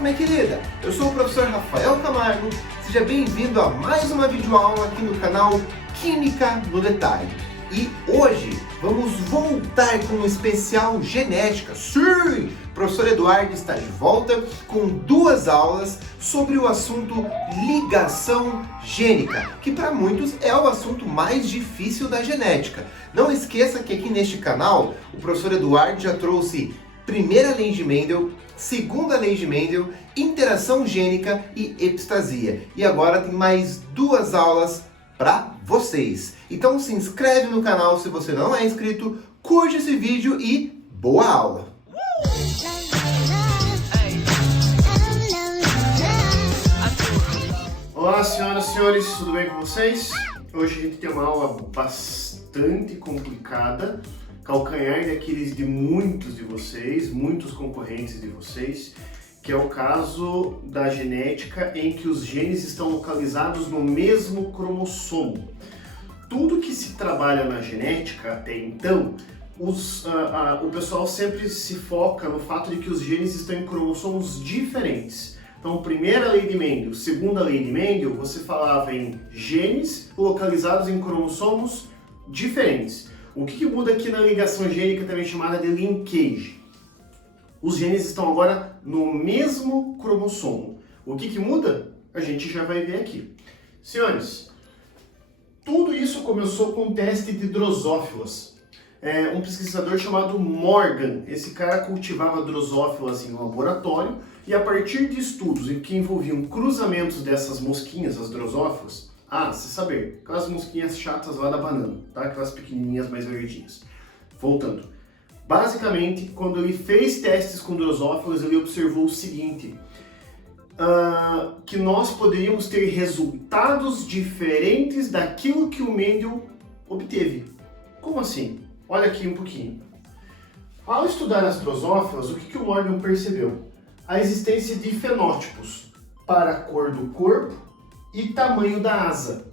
minha querida! Eu sou o professor Rafael Camargo, seja bem-vindo a mais uma videoaula aqui no canal Química no Detalhe. E hoje vamos voltar com um especial genética. Sim! O professor Eduardo está de volta com duas aulas sobre o assunto ligação gênica, que para muitos é o assunto mais difícil da genética. Não esqueça que aqui neste canal o professor Eduardo já trouxe primeira lei de Mendel, segunda lei de Mendel, interação gênica e epistasia. E agora tem mais duas aulas para vocês. Então se inscreve no canal se você não é inscrito, curte esse vídeo e boa aula! Olá senhoras e senhores, tudo bem com vocês? Hoje a gente tem uma aula bastante complicada, calcanhar daqueles de muitos de vocês, muitos concorrentes de vocês, que é o caso da genética em que os genes estão localizados no mesmo cromossomo. Tudo que se trabalha na genética até então, o pessoal sempre se foca no fato de que os genes estão em cromossomos diferentes. Então, primeira lei de Mendel, segunda lei de Mendel, você falava em genes localizados em cromossomos diferentes. O que muda aqui na ligação gênica, também chamada de linkage? Os genes estão agora no mesmo cromossomo. O que muda? A gente já vai ver aqui. Senhores, tudo isso começou com um teste de drosófilas. Um pesquisador chamado Morgan, esse cara cultivava drosófilas em um laboratório e a partir de estudos em que envolviam cruzamentos dessas mosquinhas, as drosófilas, você saber, aquelas mosquinhas chatas lá da banana, tá? Aquelas pequenininhas mais verdinhas. Voltando. Basicamente, quando ele fez testes com drosófilas, ele observou o seguinte, que nós poderíamos ter resultados diferentes daquilo que o Mendel obteve. Como assim? Olha aqui um pouquinho. Ao estudar as drosófilas, o que o Morgan percebeu? A existência de fenótipos para a cor do corpo e tamanho da asa.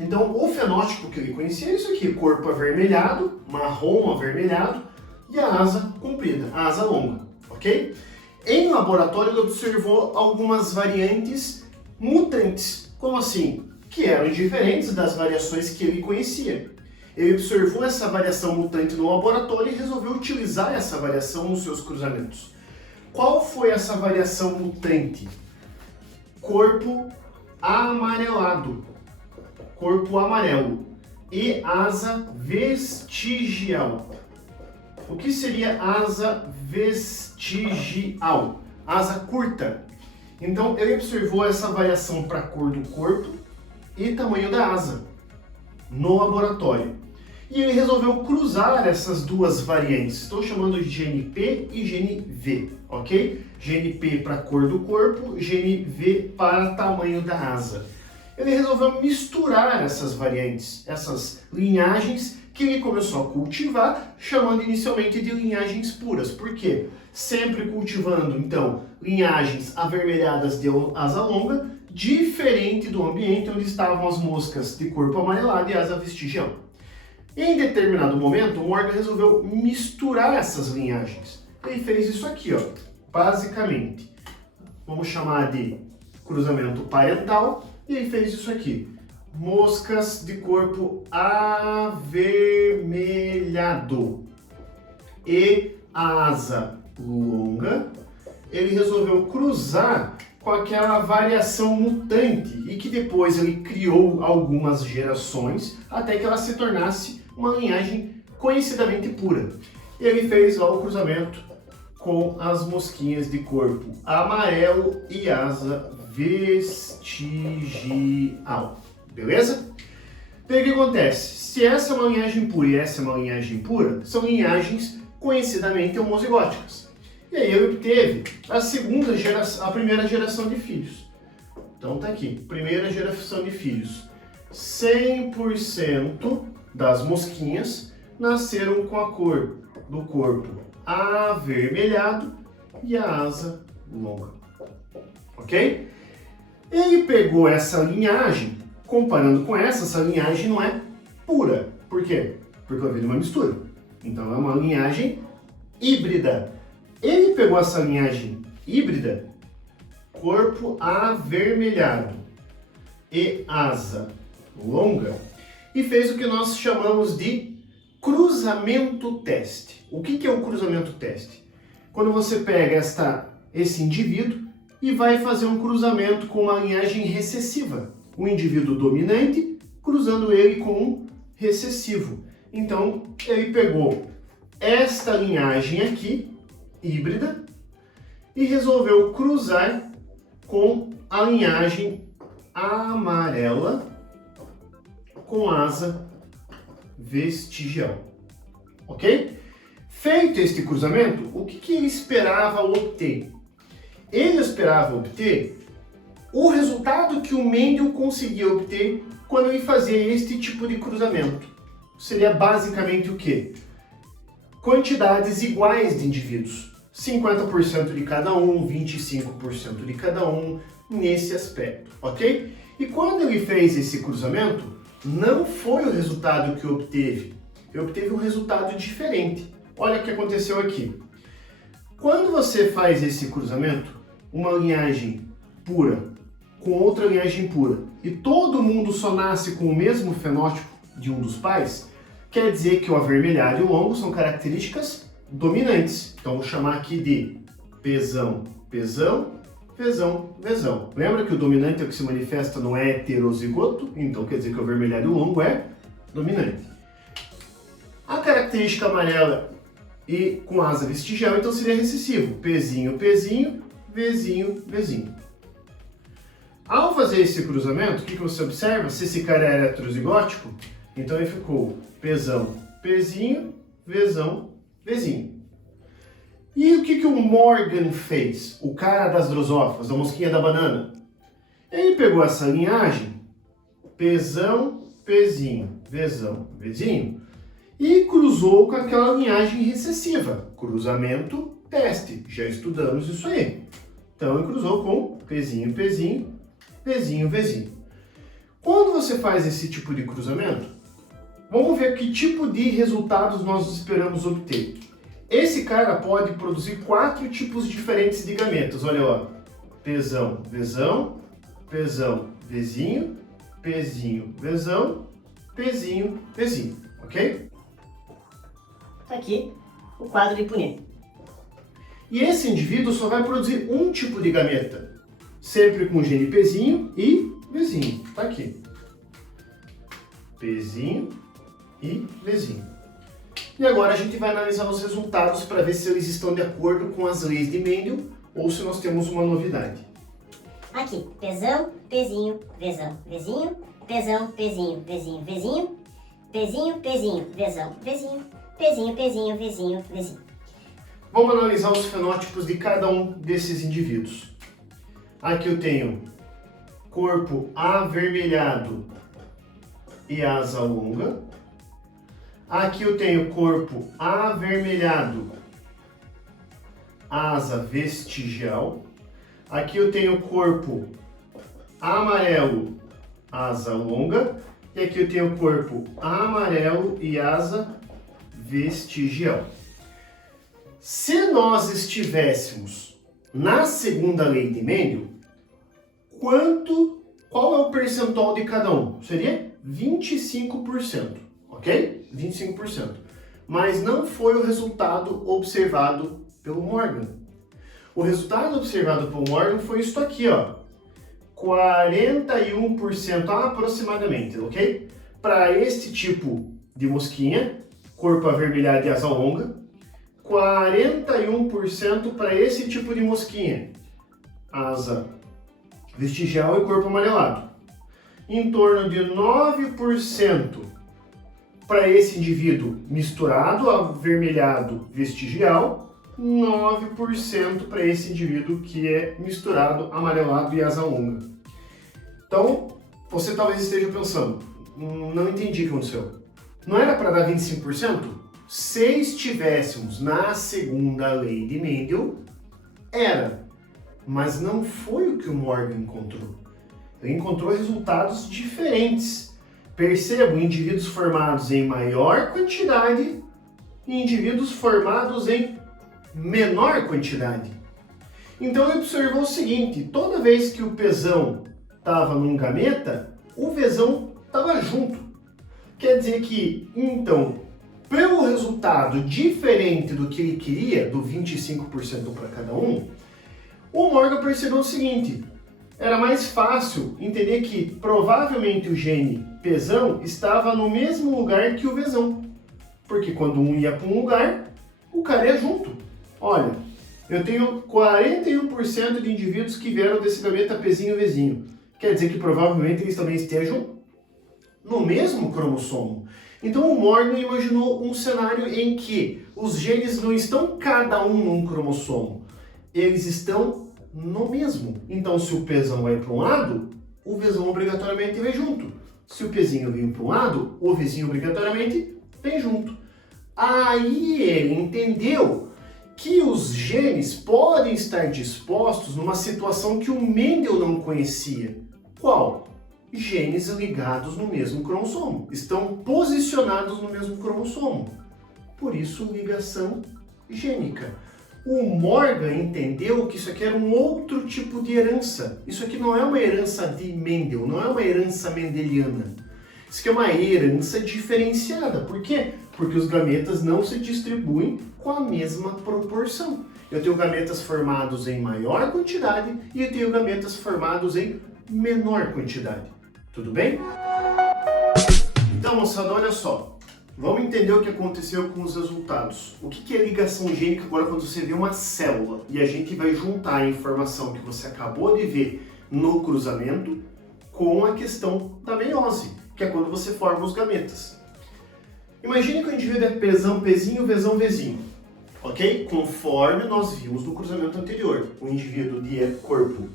Então, o fenótipo que ele conhecia é isso aqui, corpo avermelhado, marrom avermelhado e a asa comprida, a asa longa, ok? Em laboratório ele observou algumas variantes mutantes, como assim? Que eram diferentes das variações que ele conhecia. Ele observou essa variação mutante no laboratório e resolveu utilizar essa variação nos seus cruzamentos. Qual foi essa variação mutante? Corpo amarelado, corpo amarelo e asa vestigial. O que seria asa vestigial? Asa curta. Então ele observou essa variação para a cor do corpo e tamanho da asa no laboratório. E ele resolveu cruzar essas duas variantes. Estou chamando de gene P e gene V, ok? Gene P para a cor do corpo, gene V para tamanho da asa. Ele resolveu misturar essas variantes, essas linhagens que ele começou a cultivar, chamando inicialmente de linhagens puras. Por quê? Sempre cultivando, então, linhagens avermelhadas de asa longa, diferente do ambiente onde estavam as moscas de corpo amarelado e asa vestigial. Em determinado momento, o Morgan resolveu misturar essas linhagens. Ele fez isso aqui, ó, basicamente. Vamos chamar de cruzamento parental. E ele fez isso aqui. Moscas de corpo avermelhado e asa longa. Ele resolveu cruzar com aquela variação mutante e que depois ele criou algumas gerações até que ela se tornasse uma linhagem conhecidamente pura. E ele fez lá o cruzamento com as mosquinhas de corpo amarelo e asa vestigial. Beleza? Daí o que acontece? Se essa é uma linhagem pura e essa é uma linhagem pura, são linhagens conhecidamente homozigóticas. E aí ele obteve a primeira geração de filhos. Então tá aqui, primeira geração de filhos. 100% das mosquinhas nasceram com a cor do corpo avermelhado e a asa longa. Ok? Ele pegou essa linhagem, comparando com essa linhagem não é pura. Por quê? Porque ela veio de uma mistura. Então é uma linhagem híbrida. Ele pegou essa linhagem híbrida corpo avermelhado e asa longa e fez o que nós chamamos de cruzamento teste. O que é o cruzamento teste? Quando você pega esse indivíduo e vai fazer um cruzamento com uma linhagem recessiva. Um indivíduo dominante cruzando ele com um recessivo. Então, ele pegou esta linhagem aqui, híbrida, e resolveu cruzar com a linhagem amarela com asa vestigial. Ok? Feito este cruzamento, o que ele esperava obter? Ele esperava obter o resultado que o Mendel conseguia obter quando ele fazia este tipo de cruzamento. Seria basicamente o quê? Quantidades iguais de indivíduos. 50% de cada um, 25% de cada um, nesse aspecto, ok? E quando ele fez esse cruzamento, não foi o resultado que obteve. Ele obteve um resultado diferente. Olha o que aconteceu aqui. Quando você faz esse cruzamento, uma linhagem pura com outra linhagem pura, e todo mundo só nasce com o mesmo fenótipo de um dos pais, quer dizer que o avermelhado e o longo são características dominantes. Então vou chamar aqui de Pzão, Pzão, Vzão, Vzão. Lembra que o dominante é o que se manifesta no heterozigoto? Então quer dizer que o avermelhado e o longo é dominante. A característica amarela e com asa vestigial, então seria recessivo. Pzinho, Pzinho, Vzinho, Vzinho. Ao fazer esse cruzamento, o que você observa? Se esse cara é heterozigótico, então ele ficou Pzão, Pzinho, Vzão, Vzinho. E o que o Morgan fez? O cara das drosófilas, da mosquinha da banana. Ele pegou essa linhagem, Pzão, Pzinho, Vzão, Vzinho, e cruzou com aquela linhagem recessiva. Cruzamento, teste. Já estudamos isso aí. Então ele cruzou com Pzinho, Pzinho, Vzinho, Vzinho. Quando você faz esse tipo de cruzamento, vamos ver que tipo de resultados nós esperamos obter. Esse cara pode produzir 4 tipos diferentes de gametas. Olha lá. Pzão, Vzão, Pzão, Vzinho, Pzinho, Vzão, Pzinho, Vzinho. Ok? Tá aqui o quadro de Punnett. E esse indivíduo só vai produzir um tipo de gameta. Sempre com gene Pzinho e Vzinho. Tá aqui. Pzinho e Vzinho. E agora a gente vai analisar os resultados para ver se eles estão de acordo com as leis de Mendel ou se nós temos uma novidade. Aqui, Pzão, Pzinho, Vzão, Vzinho, Pzão, Pzinho, Vzinho, Vzinho, Pzinho, Pzinho, Vzão, Vzinho, Pzinho, Pzinho, Vzinho, Vzinho. Vamos analisar os fenótipos de cada um desses indivíduos. Aqui eu tenho corpo avermelhado e asa longa. Aqui eu tenho corpo avermelhado, asa vestigial. Aqui eu tenho corpo amarelo, asa longa. E aqui eu tenho corpo amarelo e asa vestigial. Se nós estivéssemos na segunda lei de Mendel, qual é o percentual de cada um? Seria 25%, ok? 25%. Mas não foi o resultado observado pelo Morgan. O resultado observado pelo Morgan foi isso aqui, ó. 41% aproximadamente, ok? Para este tipo de mosquinha, corpo avermelhado e asa longa. 41% para esse tipo de mosquinha, asa vestigial e corpo amarelado. Em torno de 9% para esse indivíduo misturado, avermelhado, vestigial. 9% para esse indivíduo que é misturado, amarelado e asa longa. Então, você talvez esteja pensando, não entendi o que aconteceu. Não era para dar 25%? Se estivéssemos na segunda lei de Mendel, era. Mas não foi o que o Morgan encontrou. Ele encontrou resultados diferentes. Percebo indivíduos formados em maior quantidade e indivíduos formados em menor quantidade. Então ele observou o seguinte, toda vez que o pezão estava num gameta, o vezão estava junto. Quer dizer que, então, pelo resultado diferente do que ele queria, do 25% para cada um, o Morgan percebeu o seguinte, era mais fácil entender que provavelmente o gene pezão estava no mesmo lugar que o vezão. Porque quando um ia para um lugar, o cara ia junto. Olha, eu tenho 41% de indivíduos que vieram desse gameta pezinho-vezinho. Quer dizer que provavelmente eles também estejam no mesmo cromossomo. Então o Morgan imaginou um cenário em que os genes não estão cada um num cromossomo, eles estão no mesmo. Então se o pezão vai para um lado, o vezão obrigatoriamente vai junto. Se o pezinho vem para um lado, o vezinho obrigatoriamente vem junto. Aí ele entendeu que os genes podem estar dispostos numa situação que o Mendel não conhecia. Qual? Genes ligados no mesmo cromossomo, estão posicionados no mesmo cromossomo. Por isso, ligação gênica. O Morgan entendeu que isso aqui era um outro tipo de herança. Isso aqui não é uma herança de Mendel, não é uma herança mendeliana. Isso aqui é uma herança diferenciada. Por quê? Porque os gametas não se distribuem com a mesma proporção. Eu tenho gametas formados em maior quantidade e eu tenho gametas formados em menor quantidade. Tudo bem? Então, moçada, olha só. Vamos entender o que aconteceu com os resultados. O que é ligação gênica agora quando você vê uma célula? E a gente vai juntar a informação que você acabou de ver no cruzamento com a questão da meiose, que é quando você forma os gametas. Imagine que o indivíduo é pezão, pezinho, vezão, vezinho. Ok? Conforme nós vimos no cruzamento anterior. O indivíduo de corpo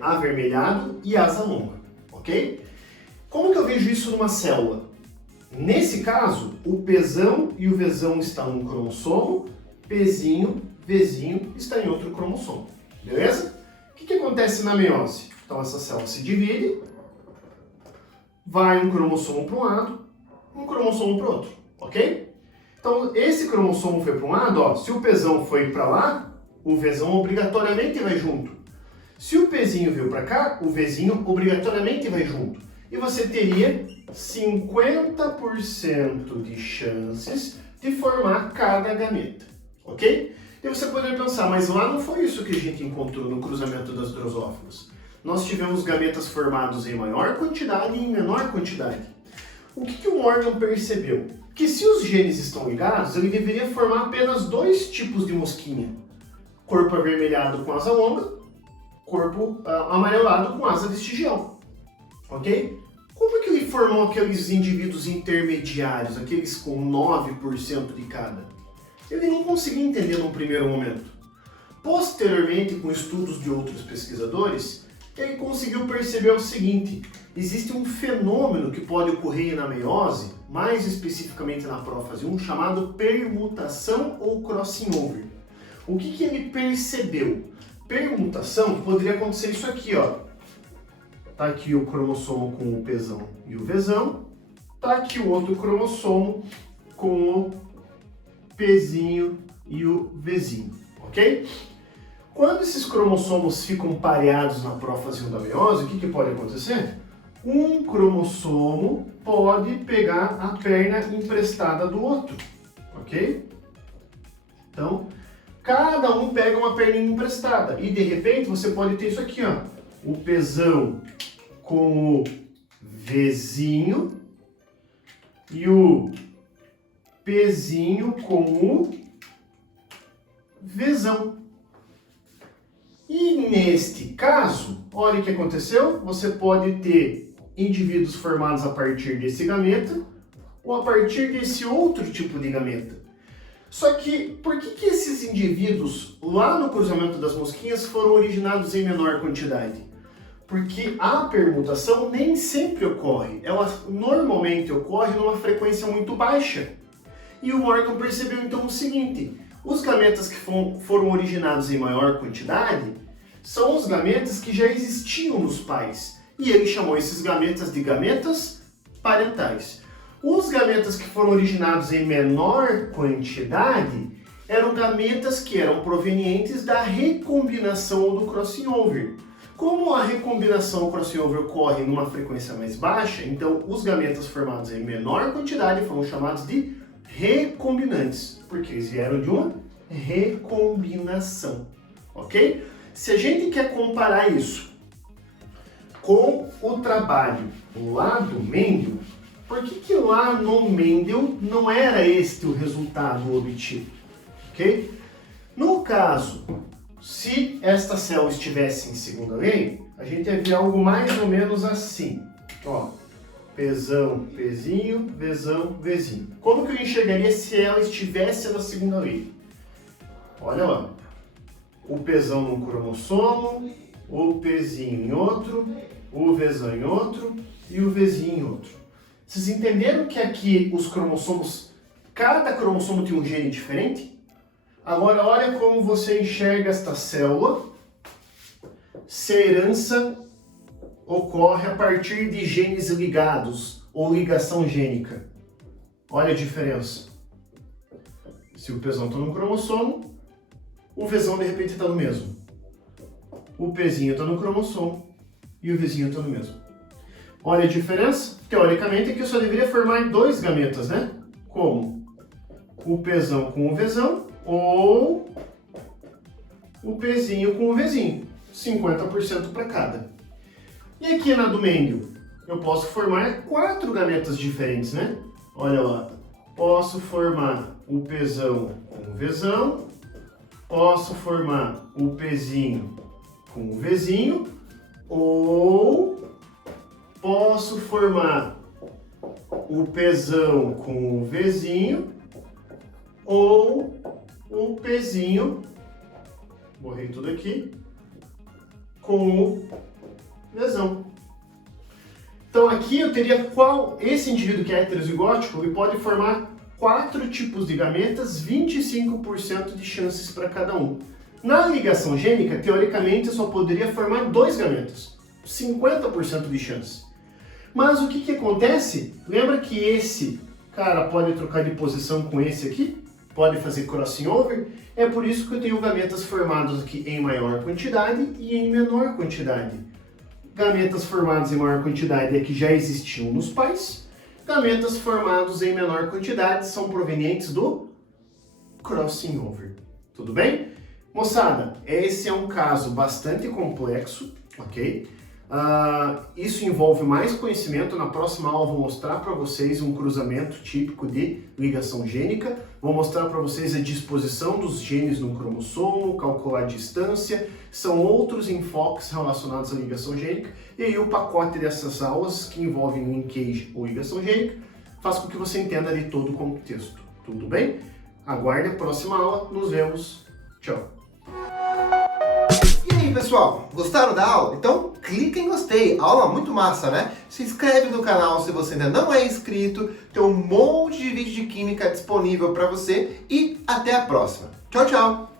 avermelhado e asa longa. Ok? Como que eu vejo isso numa célula? Nesse caso, o pezão e o vezão estão em um cromossomo, pezinho, vezinho está em outro cromossomo. Beleza? O que acontece na meiose? Então essa célula se divide, vai um cromossomo para um lado, um cromossomo para o outro. Ok? Então esse cromossomo foi para um lado, ó, se o pezão foi para lá, o vezão obrigatoriamente vai junto. Se o pezinho veio para cá, o vezinho obrigatoriamente vai junto. E você teria 50% de chances de formar cada gameta. Ok? E você poderia pensar, mas lá não foi isso que a gente encontrou no cruzamento das drosófilas. Nós tivemos gametas formados em maior quantidade e em menor quantidade. O que o Morgan percebeu? Que se os genes estão ligados, ele deveria formar apenas dois tipos de mosquinha. Corpo avermelhado com asa longa, corpo amarelado com asa vestigial, ok? Como que ele formou aqueles indivíduos intermediários, aqueles com 9% de cada? Ele não conseguia entender num primeiro momento. Posteriormente, com estudos de outros pesquisadores, ele conseguiu perceber o seguinte, existe um fenômeno que pode ocorrer na meiose, mais especificamente na prófase 1, chamado permutação ou crossing over. O que ele percebeu? Permutação, que poderia acontecer isso aqui, ó. Tá aqui o cromossomo com o pezão e o vezão. Tá aqui o outro cromossomo com o pezinho e o vezinho, ok? Quando esses cromossomos ficam pareados na prófase 1 da meiose, o que pode acontecer? Um cromossomo pode pegar a perna emprestada do outro, ok? Então, cada um pega uma perninha emprestada e de repente você pode ter isso aqui, ó, o pezão com o vezinho e o pezinho com o vezão. E neste caso, olha o que aconteceu, você pode ter indivíduos formados a partir desse gameta ou a partir desse outro tipo de gameta. Só que, por que esses indivíduos lá no cruzamento das mosquinhas foram originados em menor quantidade? Porque a permutação nem sempre ocorre, ela normalmente ocorre numa frequência muito baixa. E o Morgan percebeu então o seguinte, os gametas que foram originados em maior quantidade são os gametas que já existiam nos pais. E ele chamou esses gametas de gametas parentais. Os gametas que foram originados em menor quantidade, eram gametas que eram provenientes da recombinação ou do crossing over. Como a recombinação crossing over ocorre numa frequência mais baixa, então os gametas formados em menor quantidade foram chamados de recombinantes, porque eles vieram de uma recombinação, ok? Se a gente quer comparar isso com o trabalho lá do Mendel, por que lá no Mendel não era este o resultado obtido? Ok? No caso, se esta célula estivesse em segunda lei, a gente ia ver algo mais ou menos assim. Ó, Pzão, Pzinho, Vzão, Vzinho. Como que eu enxergaria se ela estivesse na segunda lei? Olha lá. O Pzão num cromossomo, o Pzinho em outro, o Vzão em outro e o Vzinho em outro. Vocês entenderam que aqui os cromossomos, cada cromossomo tem um gene diferente? Agora olha como você enxerga esta célula, se a herança ocorre a partir de genes ligados ou ligação gênica. Olha a diferença. Se o Pzão está no cromossomo, o Vzão de repente está no mesmo. O Pzinho está no cromossomo e o Vzinho está no mesmo. Olha a diferença? Teoricamente aqui eu só deveria formar dois gametas, né? Como? O Pzão com o Vzão ou o Pzinho com o Vzinho. 50% para cada. E aqui na do Mendel, eu posso formar 4 gametas diferentes, né? Olha lá. Posso formar o Pzão com o Vzão, posso formar o Pzinho com o Vzinho, ou posso formar o Pzão com o Vzinho, ou o Pzinho, borrei tudo aqui, com o Vzão. Então aqui eu teria esse indivíduo que é heterozigótico, ele pode formar 4 tipos de gametas, 25% de chances para cada um. Na ligação gênica, teoricamente, eu só poderia formar 2 gametas, 50% de chance. Mas o que acontece? Lembra que esse cara pode trocar de posição com esse aqui? Pode fazer crossing over? É por isso que eu tenho gametas formados aqui em maior quantidade e em menor quantidade. Gametas formados em maior quantidade é que já existiam nos pais. Gametas formados em menor quantidade são provenientes do crossing over. Tudo bem? Moçada, esse é um caso bastante complexo, ok? Isso envolve mais conhecimento. Na próxima aula eu vou mostrar para vocês um cruzamento típico de ligação gênica. Vou mostrar para vocês a disposição dos genes no cromossomo, calcular a distância. São outros enfoques relacionados à ligação gênica. E aí o pacote dessas aulas que envolvem linkage ou ligação gênica faz com que você entenda de todo o contexto. Tudo bem? Aguarde a próxima aula. Nos vemos. Tchau. E aí, pessoal, gostaram da aula? Então clica em gostei, aula muito massa, né? Se inscreve no canal se você ainda não é inscrito, tem um monte de vídeo de química disponível para você e até a próxima. Tchau, tchau!